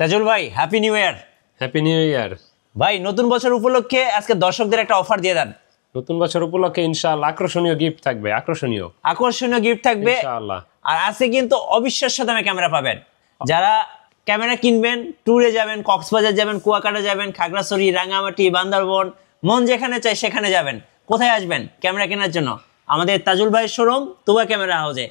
তাজুল ভাই, happy new year. Happy new year ভাই, নতুন বছর উপলক্ষে আজকে দর্শকদের একটা অফার দিয়ে দেন। নতুন বছর উপলক্ষে ইনশাআল্লাহ আকর্ষণীয় গিফট থাকবে। আকর্ষণীয় গিফট থাকবে ইনশাআল্লাহ। আর আজকে কিন্তু অবিশ্বাস্য দামে ক্যামেরা পাবেন। যারা ক্যামেরা কিনবেন, ট্যুরে যাবেন, কক্সবাজার যাবেন, কুয়াকাটা যাবেন, খাগড়াছড়ি, রাঙামাটি, বান্দরবন, মন যেখানে চাই সেখানে যাবেন। কোথায় আসবেন ক্যামেরা কেনার জন্য? আমাদের তাজুল ভাইয়ের শোরুম তুবা ক্যামেরা হাউসে।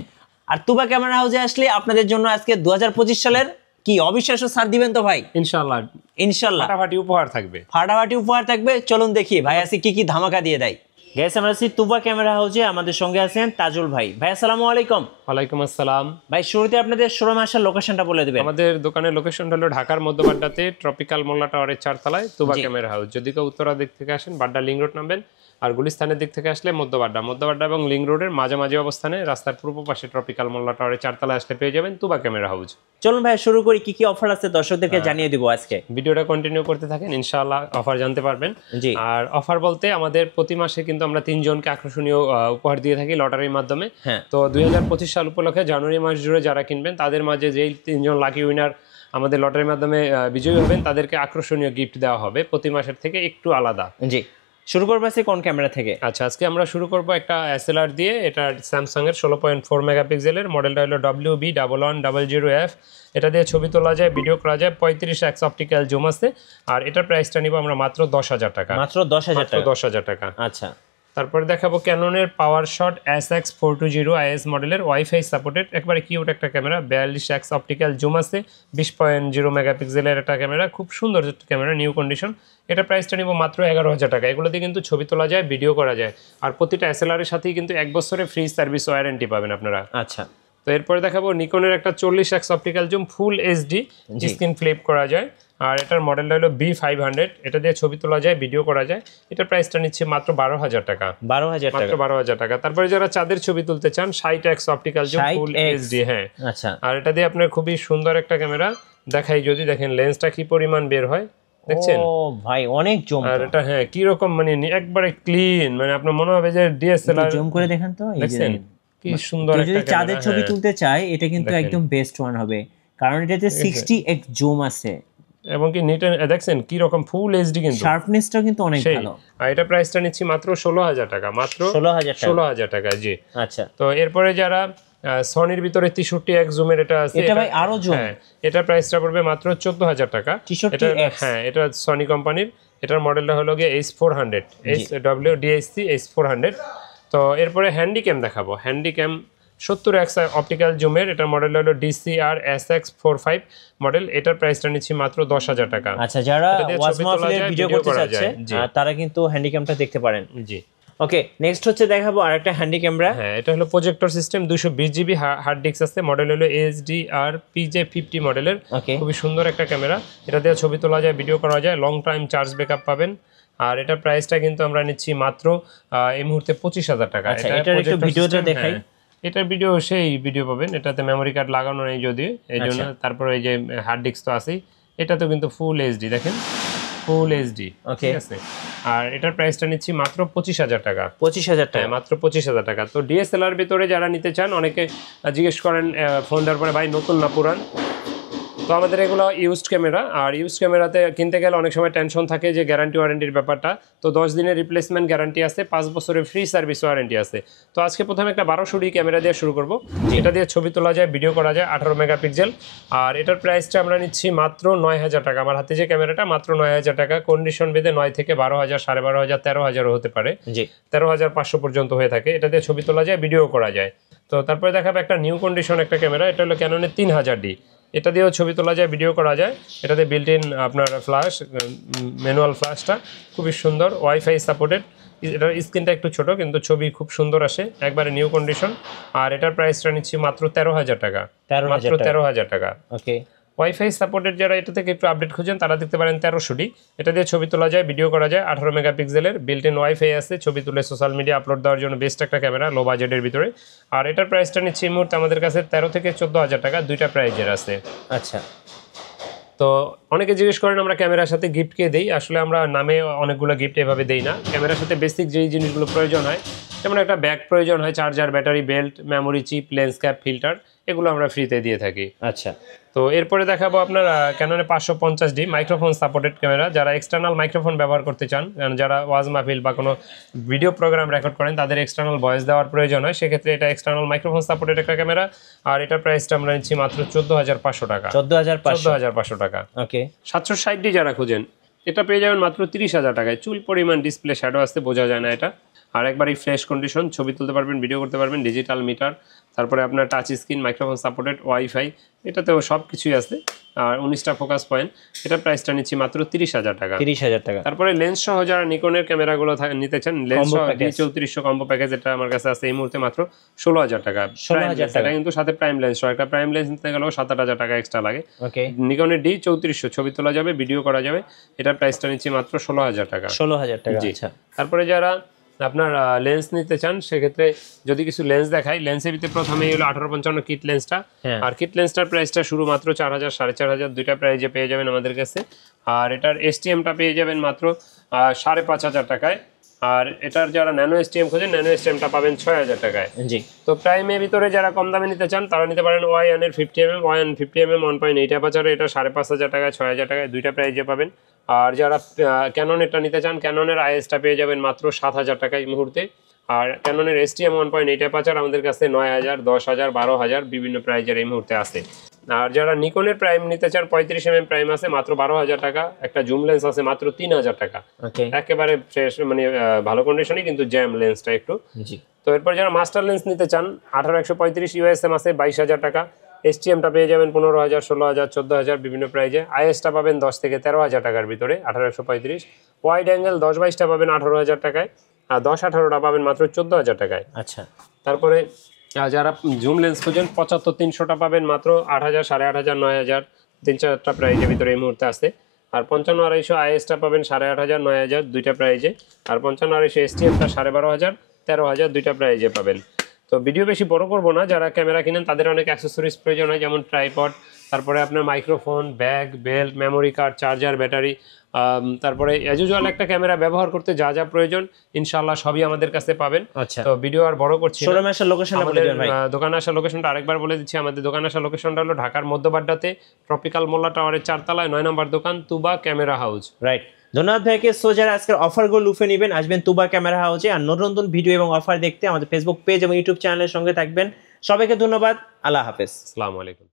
আর তুবা ক্যামেরা হাউসে আসলে আপনাদের জন্য আজকে 2025 সালের কি অবিশ্বাস্য ছাড় দিবেন তো ভাই? ইনশাআল্লাহ ইনশাআল্লাহ ফাটাফাটি উপহার থাকবে। ফাটাফাটি উপহার থাকবে। চলুন দেখি ভাই আজকে কি কি ধামাকা দিয়ে দেয়। গাইস, আমরা আছি তুবা ক্যামেরা হাউসে। আমাদের সঙ্গে আছেন তাজুল ভাই। ভাই আসসালামু আলাইকুম। ওয়ালাইকুম আসসালাম। ভাই, শুরুতে আপনাদের শোরুমে আসার লোকেশনটা বলে দিবেন। আমাদের দোকানের লোকেশনটা হলো ঢাকার মধ্যবাড্ডাতে ট্রপিক্যাল মোল্লা টাওয়ারের 4 তলায় তুবা জি। Camera house. যদি কেউ উত্তরা দিক থেকে আসেন বাড্ডা লিং রোড নামবেন, আর গুলিস্তানের দিক থেকে আসলে মধ্যবাড্ডা এবং লিং রোডের মাঝামাঝি অবস্থানে রাস্তার পূর্ব পাশে ট্রপিক্যাল মোল্লা টাওয়ারের 4 তলায় আসলে পেয়ে যাবেন তুবা ক্যামেরা হাউস। চলুন ভাই শুরু করি, কি কি অফার আছে দর্শকদেরকে জানিয়ে দিব আজকে। ভিডিওটা কন্টিনিউ করতে থাকেন, ইনশাআল্লাহ অফার জানতে পারবেন। জি। আর অফার বলতে আমাদের প্রতি মাসে কিন্তু আমরা 3 জনকে আকর্ষণীয় উপহার দিয়ে থাকি লটারির মাধ্যমে। হ্যাঁ। তো 2025 সাল উপলক্ষে জানুয়ারি মাস জুড়ে যারা কিনবেন তাদের মাঝে যেই 3 জন লাকি উইনার আমাদের লটারির মাধ্যমে বিজয়ী হবেন তাদেরকে আকর্ষণীয় গিফট দেওয়া হবে প্রতি মাসের থেকে একটু আলাদা। জি, শুরু করবো আজকে কোন ক্যামেরা থেকে? আচ্ছা, আজকে আমরা শুরু করব একটা এসএলআর দিয়ে। এটা স্যামসাং এর 16.4 মেগাপিক্সেলের, মডেলটা হলো WB1100F। এটা দিয়ে ছবি তোলা যায়, ভিডিও করা যায়, 35x অপটিক্যাল জুম আছে। আর এটার প্রাইসটা নিব আমরা মাত্র 10,000 টাকা। মাত্র 10,000 টাকা। 10,000 টাকা। আচ্ছা। তারপরে দেখাবো ক্যাননের পাওয়ার শট SX420 IS মডেলের, ওয়াইফাই সাপোর্টেড, একবারে কিউট একটা ক্যামেরা, 42x অপটিক্যাল জুম আছে, 20.0 মেগাপিক্সেলের একটা ক্যামেরা, খুব সুন্দর ক্যামেরা, নিউ কন্ডিশন। এটা প্রাইসটা নিব মাত্র 11,000 টাকা। এগুলোতে কিন্তু ছবি তোলা যায়, ভিডিও করা যায়, আর প্রতিটা এসএলআর এর সাথেই কিন্তু 1 বছরের ফ্রি সার্ভিস ওয়ারেন্টি পাবেন আপনারা। আচ্ছা। তো এরপরে দেখাবো নিকনের একটা 40x optical zoom, full HD, screen flip করা যায়। আর এটার মডেলটা হলো B500। এটা দিয়ে ছবি তোলা যায়, ভিডিও করা যায়। এটার প্রাইসটা নিচ্ছে মাত্র 12,000 টাকা। 12,000 টাকা। মাত্র 12,000 টাকা। তারপরে যারা চাঁদের ছবি তুলতে চান, 60x অপটিক্যাল জুম, ফুল 60x এইচডি। হ্যাঁ। আচ্ছা। আর এটা দিয়ে আপনার খুবই সুন্দর একটা ক্যামেরা দেখাই, যদি দেখেন লেন্সটা কি পরিমাণ বের হয়, দেখছেন? ও ভাই, অনেক জুম। আর এটা হ্যাঁ কি রকম, মানে একবারে ক্লিন, মানে আপনার মনে হবে যে ডিএসএলআর। জুম করে দেখেন তো, এই যে দেখছেন কি সুন্দর কেউ একটা যদি চাঁদের ক্যামেরা। ছবি হ্যাঁ। তুলতে চায় এটা কিন্তু দেখেন। একদম বেস্ট ওয়ান হবে, কারণ এটাতে 60x জুম আছে এবং কি নিট, দেখছেন কি রকম ফুল এইচডি, কিন্তু শার্পনেসটাও কিন্তু অনেক সেই। ভালো। আর এটা প্রাইসটা নিচ্ছি মাত্র 16,000 টাকা। মাত্র 16,000 টাকা। 16,000 টাকা, জি। আচ্ছা। তো এরপরে যারা সনির ভিতরে 63x জুমের এটা আছে, এটা ভাই আরো জুম। হ্যাঁ, এটা প্রাইসটা পড়বে মাত্র 14,000 টাকা। 63x। হ্যাঁ, এটা সনি কোম্পানির। এটার মডেলটা হলো গিয়ে H400, SWDSC H400। তো এরপরে হ্যান্ডিক্যাম দেখাবো। হ্যান্ডিক্যাম 70x অপটিক্যাল জুমের, এটার মডেল হলো DCR SX45 মডেল। এটার প্রাইসটা নিচ্ছি মাত্র 10,000 টাকা। আচ্ছা, যারা এটা দিয়ে ওয়াজ ছবি তোলা মাহফিলের যায়, ভিডিও ভিডিও করতে করা চাচ্ছে যায়, জি। তারা কিন্তু হ্যান্ডিক্যামটা দেখতে পারেন। জি। ওকে, নেক্সট হচ্ছে দেখাবো আরেকটা হ্যান্ডি ক্যামেরা। হ্যাঁ, এটা হলো projector system, 220GB hard disk আছে, মডেল হলো HDR PJ50 মডেলের। ওকে। খুবই সুন্দর একটা ক্যামেরা। এটা দিয়ে ছবি তোলা যায়, ভিডিও করা যায়, লং টাইম চার্জ ব্যাকআপ পাবেন। আর এটার প্রাইসটা কিন্তু আমরা নিচ্ছি মাত্র এই মুহূর্তে 25,000 টাকা। আচ্ছা, এটার একটু ভিডিওটা দেখাই। এটার ভিডিও সেই ভিডিও পাবেন, এটাতে মেমোরি কার্ড লাগানো নেই যদিও, এই জন্য। তারপরে এই যে হার্ড ডিস্ক তো আছেই, এটা তো কিন্তু ফুল এইচডি, দেখেন ফুল এইচডি, ঠিক আছে। আর এটার প্রাইসটা নিচ্ছি মাত্র 25,000 টাকা। 25,000 টাকা। হ্যাঁ, মাত্র 25,000 টাকা। তো ডিএসএলআর ভিতরে যারা নিতে চান, অনেকে জিজ্ঞেস করেন ফোন দেওয়ার পরে, ভাই নতুন না পুরান? তো আমাদের এগুলো ইউজড ক্যামেরা। আর ইউজড ক্যামেরাতে কিনতে গেলে অনেক সময় টেনশন থাকে যে গ্যারান্টি ওয়ারেন্টির ব্যাপারটা। তো 10 দিনের রিপ্লেসমেন্ট গ্যারান্টি আছে, 5 বছরের ফ্রি সার্ভিস ওয়ারেন্টি আছে। তো আজকে প্রথমে একটা 1200D ক্যামেরা দিয়ে শুরু করব। এটা দিয়ে ছবি তোলা যায়, ভিডিও করা যায়, 18 মেগাপিক্সেল। আর এটার প্রাইসটা আমরা নিচ্ছি মাত্র 9,000 টাকা। আমার হাতে যে ক্যামেরাটা, মাত্র 9,000 টাকা। কন্ডিশন ভেদে 9 থেকে 12,000, 12,500, 13,000 হতে পারে, 13,500 পর্যন্ত হয়ে থাকে। এটা দিয়ে ছবি তোলা যায়, ভিডিও করা যায়। তো তারপরে দেখাবে একটা নিউ কন্ডিশন একটা ক্যামেরা, এটা হলো ক্যাননের 3000D। এটা দিয়েও ছবি তোলা যায়, ভিডিও করা যায়। এটাতে বিল্ট ইন আপনার ফ্ল্যাশ, ম্যানুয়াল ফ্ল্যাশটা খুবই সুন্দর, ওয়াইফাই সাপোর্টেড। এটার স্ক্রিনটা একটু ছোট, কিন্তু ছবি খুব সুন্দর আসে, একবারে নিউ কন্ডিশন। আর এটার প্রাইসটা নিচ্ছি মাত্র 13,000 টাকা। মাত্র 13,000 টাকা। ওকে। ওয়াইফাই সাপোর্টেড যারা এটা থেকে একটু আপডেট খুঁজেন তারা দেখতে পারেন 1300D। এটা দিয়ে ছবি তোলা যায়, ভিডিও করা যায়, 18 মেগাপিক্সেলের, বিল্ট ইন ওয়াইফাই আছে, ছবি তুলে সোশ্যাল মিডিয়া আপলোড দেওয়ার জন্য বেস্ট একটা ক্যামেরা, লো বাজেটের ভিতরে। আর এটার প্রাইসটা নিচ্ছে এই মুহূর্তে আমাদের কাছে 13 থেকে 14,000 টাকা, দুইটা প্রাইজের আছে। আচ্ছা। তো অনেকে জিজ্ঞেস করেন আমরা ক্যামেরার সাথে গিফট কে দেই। আসলে আমরা নামে অনেকগুলো গিফট এভাবে দেই না। ক্যামেরার সাথে বেসিক যেই জিনিসগুলো প্রয়োজন হয়, যেমন একটা ব্যাগ প্রয়োজন হয়, charger, battery, belt, memory chip, lens cap, filter, এগুলো আমরা ফ্রিতে দিয়ে থাকি। আচ্ছা তো এরপরে দেখাবো আপনার ক্যাননের 550D মাইক্রোফোন সাপোর্টেড ক্যামেরা। যারা এক্সটার্নাল মাইক্রোফোন ব্যবহার করতে চান, কারণ যারা ওয়াজ মাহফিল বা কোনো ভিডিও প্রোগ্রাম রেকর্ড করেন তাদের এক্সটার্নাল ভয়েস দেওয়ার প্রয়োজন হয়, সেক্ষেত্রে এটা এক্সটার্নাল মাইক্রোফোন সাপোর্টেড একটা ক্যামেরা। আর এটার প্রাইসটা আমরা নিচ্ছি মাত্র 14,500 টাকা। 14,500 টাকা। ওকে 760D যারা খুঁজেন এটা পেয়ে যাবেন মাত্র 30,000 টাকায়। চুল পরিমাণ ডিসপ্লে শ্যাডো আসতে বোঝা যায় না এটা। আর একবারই ফ্রেশ কন্ডিশন, ছবি তুলতে পারবেন, ভিডিও করতে পারবেন, ডিজিটাল মিটার, তারপরে আপনার touch screen, microphone supported, wifi, এটাতেও সব কিছুই আছে। আর 19টা ফোকাস পয়েন্ট। এটার প্রাইসটা নিচ্ছি মাত্র 30,000 টাকা। 30,000 টাকা। তারপরে লেন্স সহ যারা নিকনের ক্যামেরাগুলো নিতে চান, লেন্স Combo সহ package। D3400 কম্বো প্যাকেজ, এটা আমার কাছে আছে এই মুহূর্তে মাত্র 16,000 টাকা। 16,000 টাকা। এটা কিন্তু সাথে প্রাইম লেন্স সহ, একটা প্রাইম লেন্স নিতে গেলেও 7-8,000 টাকা এক্সট্রা লাগে। ওকে নিকনের D3400 ছবি তোলা যাবে, ভিডিও করা যাবে, এটার প্রাইসটা নিচ্ছি মাত্র 16,000 টাকা। 16,000 টাকা। জি। আচ্ছা তারপরে যারা আপনার লেন্স নিতে চান, সেক্ষেত্রে যদি কিছু লেন্স দেখাই, লেন্সের ভিতরে প্রথমেই হলো 1855 কিট লেন্সটা। হ্যাঁ। আর কিট লেন্সটার প্রাইসটা শুরু মাত্র 4,000, 4,500, দুইটা প্রাইজে পেয়ে যাবেন আমাদের কাছে। আর এটার এসটিএমটা পেয়ে যাবেন মাত্র 5,500 টাকায়। আর এটার যারা ন্যানো এসটিএম খোঁজেন, ন্যানো এসটিএমটা পাবেন 6,000 টাকায়। জি তো প্রাইমের ভিতরে যারা কম দামে নিতে চান তারা নিতে পারেন ওয়াইএন এর 50mm, ওয়াইএন 50mm 1.8 অ্যাপাচারে, এটা 5,500 টাকায়, 6,000 টাকায়, দুইটা প্রাইজে পাবেন। আর যারা ক্যানন এটা নিতে চান, ক্যাননের আইএসটা পেয়ে যাবেন মাত্র 7,000 টাকায় এই মুহূর্তে। আর ক্যাননের এসটিএম 1.8 অ্যাপাচার আমাদের কাছে 9,000, 10,000, 12,000 বিভিন্ন প্রাইজের এই মুহূর্তে আছে। আর যারা নিকনের প্রাইম নিতে চান, 35mm প্রাইম আছে মাত্র 12,000 টাকা, একটা জুম লেন্স আছে মাত্র 3,000 টাকা। ওকে একেবারে ফ্রেশ, মানে ভালো কন্ডিশনই, কিন্তু জ্যাম লেন্সটা একটু। জি তো এরপর যারা মাস্টার লেন্স নিতে চান, 18-135 ইউএসএম আছে 22,000 টাকা। এসটিএমটা পেয়ে যাবেন 15,000, 16,000, 14,000 বিভিন্ন প্রাইজে। আইএসটা পাবেন 10 থেকে 13,000 টাকার ভিতরে 18-135। ওয়াইড অ্যাঙ্গেল 10-22টা পাবেন 18,000 টাকায়। আর 10-18টা পাবেন মাত্র 14,000 টাকায়। আচ্ছা তারপরে যারা জুম লেন্স খোঁজেন, 75-300টা পাবেন মাত্র 8,000, 8,500, 9,000, 3-4টা প্রাইজের ভিতরে এই মুহূর্তে আছে। আর 55-250 আইএসটা পাবেন 8,500, 9,000, দুইটা প্রাইজে। আর 55-250 এসটিএমটা 12,500, 13,000, দুইটা প্রাইজে পাবেন। তো ভিডিও বেশি বড় করবো না, যারা ক্যামেরা কিনেন তাদের অনেক অ্যাক্সেসরিজ প্রয়োজন হয়, যেমন ট্রাইপড, তারপরে আপনার microphone, bag, belt, memory card, charger, battery, তারপরে অ্যাজ ইউজুয়াল একটা ক্যামেরা ব্যবহার করতে যা যা প্রয়োজন ইনশাআল্লাহ সবই আমাদের কাছে পাবেন। আচ্ছা তো ভিডিও আর বড় করছি না, শোরুমে আসার লোকেশনটা বলে আমাদের দিবেন ভাই। দোকানে আসার লোকেশনটা আরেকবার বলে দিচ্ছি। আমাদের দোকানে আসার লোকেশনটা হলো ঢাকার মধ্যবাড্ডাতে ট্রপিক্যাল মোল্লা টাওয়ারের 4 তলায় 9 নম্বর দোকান, তুবা ক্যামেরা হাউস। রাইট, ধন্যবাদ ভাইকে। সো যারা আজকের অফারগুলো লুফে নেবেন, আসবেন তুবা ক্যামেরা হাউসে। আর নতুন নতুন ভিডিও এবং অফার দেখতে আমাদের ফেসবুক পেজ এবং ইউটিউব চ্যানেলের সঙ্গে থাকবেন। সবাইকে ধন্যবাদ, আল্লাহ হাফেজ। আসসালামু আলাইকুম।